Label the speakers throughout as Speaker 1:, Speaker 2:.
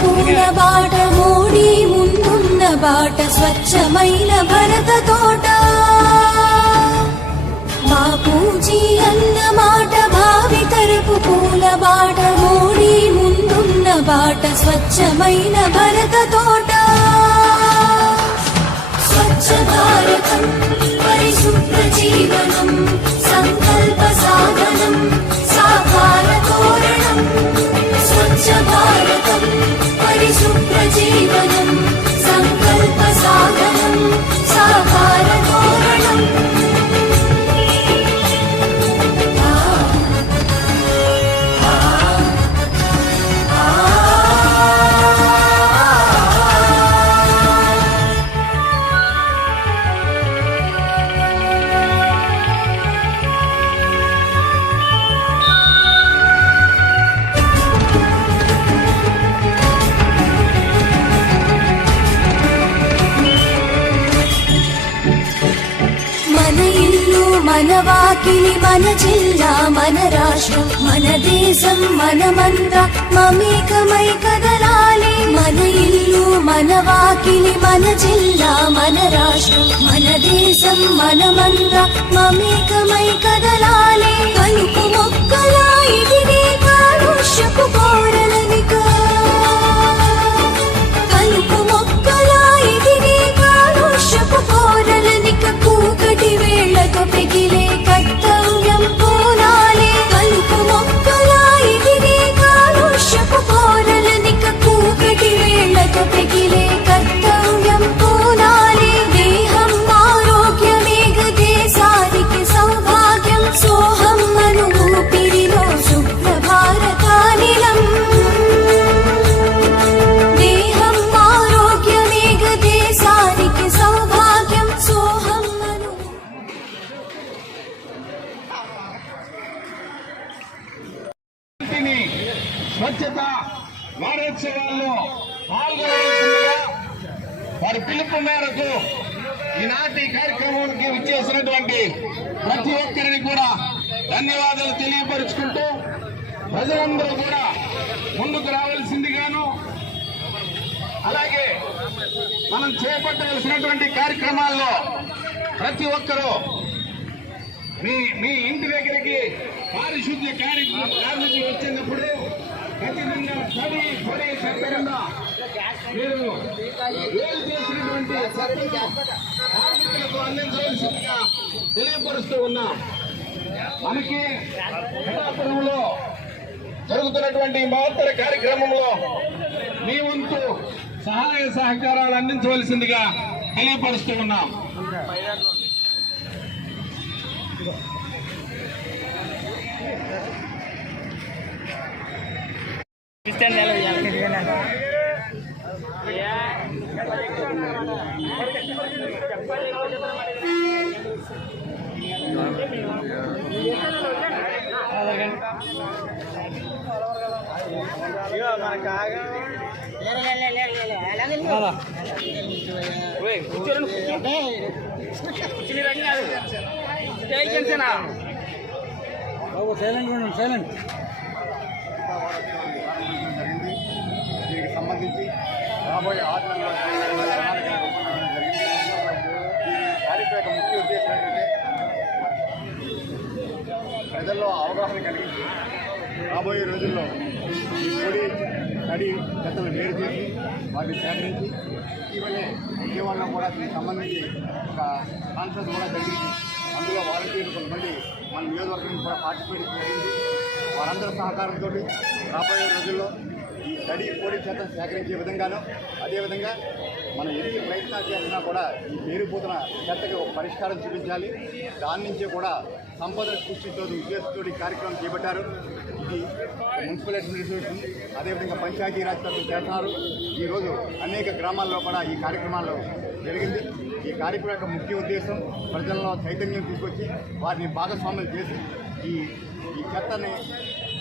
Speaker 1: పూల బాట మూడి ముందున్న బాట స్వచ్ఛమైన భరత తోట. బాపూజీ అన్న మాట భావి తరపు పూల బాట మూడి ముందున్న బాట స్వచ్ఛమైన భరత మన వాకిలి మన జిల్లా మన రాష్ట్రం మన దేశం మనమంతా మమేకమై కదలాలి మన ఇల్లు మన వాకిలి మన జిల్లా మన రాష్ట్రం మన దేశం మనమంతా మమేకమై కదలాలి. కలుపు
Speaker 2: చేసినటువంటి ప్రతి ఒక్కరిని కూడా ధన్యవాదాలు తెలియపరుచుకుంటూ ప్రజలందరూ కూడా ముందుకు రావాల్సిందిగాను. అలాగే మనం చేపట్టవలసినటువంటి కార్యక్రమాల్లో ప్రతి ఒక్కరూ మీ మీ ఇంటి దగ్గరికి పారిశుద్ధ్య కార్యక్రమం కార్మికులు వచ్చినప్పుడు ఖచ్చితంగా తడి పొడి చెప్పకుండా మీరు వేలు చేసినటువంటి కార్మికులకు అందించవలసిందిగా తెలియపరుస్తూ ఉన్నా మనకి పిఠాపురంలో జరుగుతున్నటువంటి మహత్తర కార్యక్రమంలో మీ వంతు సహాయ సహకారాలు అందించవలసిందిగా తెలియపరుస్తూ ఉన్నాం.
Speaker 3: క్రిస్టియన్ సైలెంట్ ఉండండి సైలెంట్.
Speaker 4: దీనికి సంబంధించి రాబోయే ఆరు నెలల జరిగింది. కార్యక్రమం ముఖ్య ఉద్దేశం ఏంటంటే ప్రజల్లో అవగాహన కలిగించి రాబోయే రోజుల్లో ఈ పొడి తడి గతలు వేరు చేసి వాటిని సేకరించి ఇటీవలే విజయవాడలో కూడా దీనికి సంబంధించి ఒక కాన్ఫరెన్స్ కూడా జరిగింది. అందులో వాలంటీర్లు కొంతమంది మన నియోజకవర్గం కూడా పార్టిసిపేట్ జరిగింది వారందరి సహకారంతో రాబోయే రోజుల్లో ఈ తడి పోలీస్ చెత్త సేకరించే విధంగాను అదేవిధంగా మనం ఎన్ని ప్రయత్నాలు చేసినా కూడా ఈ పేరుపోతున్న చెత్తకి ఒక పరిష్కారం చూపించాలి. దాని నుంచే కూడా సంపద సృష్టితో ఉద్దేశంతో ఈ కార్యక్రమం చేపట్టారు. ఇది మున్సిపల్ అడ్మినిస్ట్రేషన్ అదేవిధంగా పంచాయతీరాజ్ తరఫున చేస్తున్నారు. ఈరోజు అనేక గ్రామాల్లో కూడా ఈ కార్యక్రమాలు జరిగింది. ఈ కార్యక్రమం యొక్క ముఖ్య ఉద్దేశం ప్రజల్లో చైతన్యం తీసుకొచ్చి వారిని భాగస్వామ్యం చేసి ఈ ఈ చెత్తని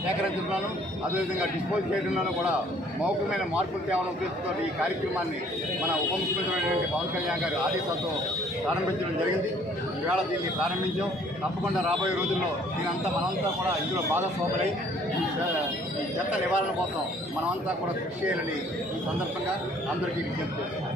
Speaker 4: సేకరించడంలోనూ అదేవిధంగా డిస్పోజ్ చేయడంలోనూ కూడా మౌఖికమైన మార్పులు తేవాలని ఉద్దేశంతో ఈ కార్యక్రమాన్ని మన ఉప ముఖ్యమంత్రి పవన్ కళ్యాణ్ గారి ఆదేశాలతో ప్రారంభించడం జరిగింది. ఈవేళ దీన్ని ప్రారంభించాం. తప్పకుండా రాబోయే రోజుల్లో దీనంతా మనంతా కూడా ఇందులో భాగస్వాములై ఈ ఈ చెత్త నివారణ కోసం మనమంతా కూడా కృషి చేయాలని ఈ సందర్భంగా అందరికీ విజ్ఞప్తి చేస్తున్నాం.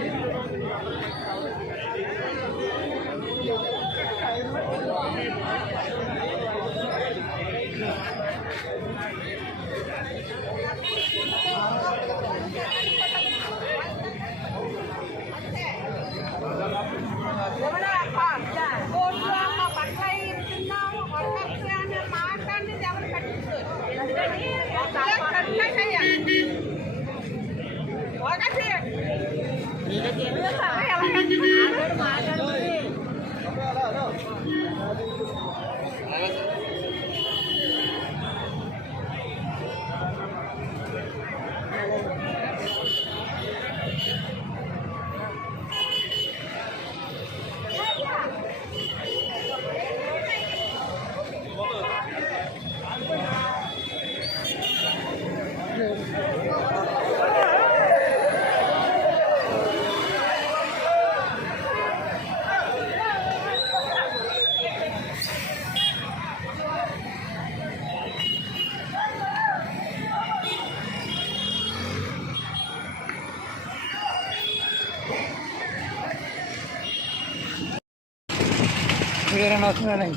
Speaker 3: ফিরে নেই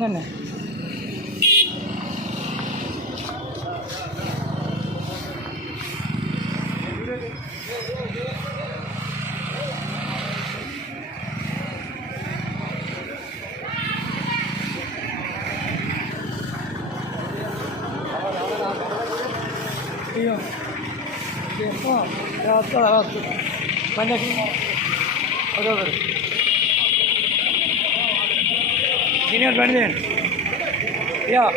Speaker 3: นั่นไงเดี๋ยวเดี๋ยวก็เดี๋ยวก็เราไปเนี่ยเอาเดี๋ยว Sini 呀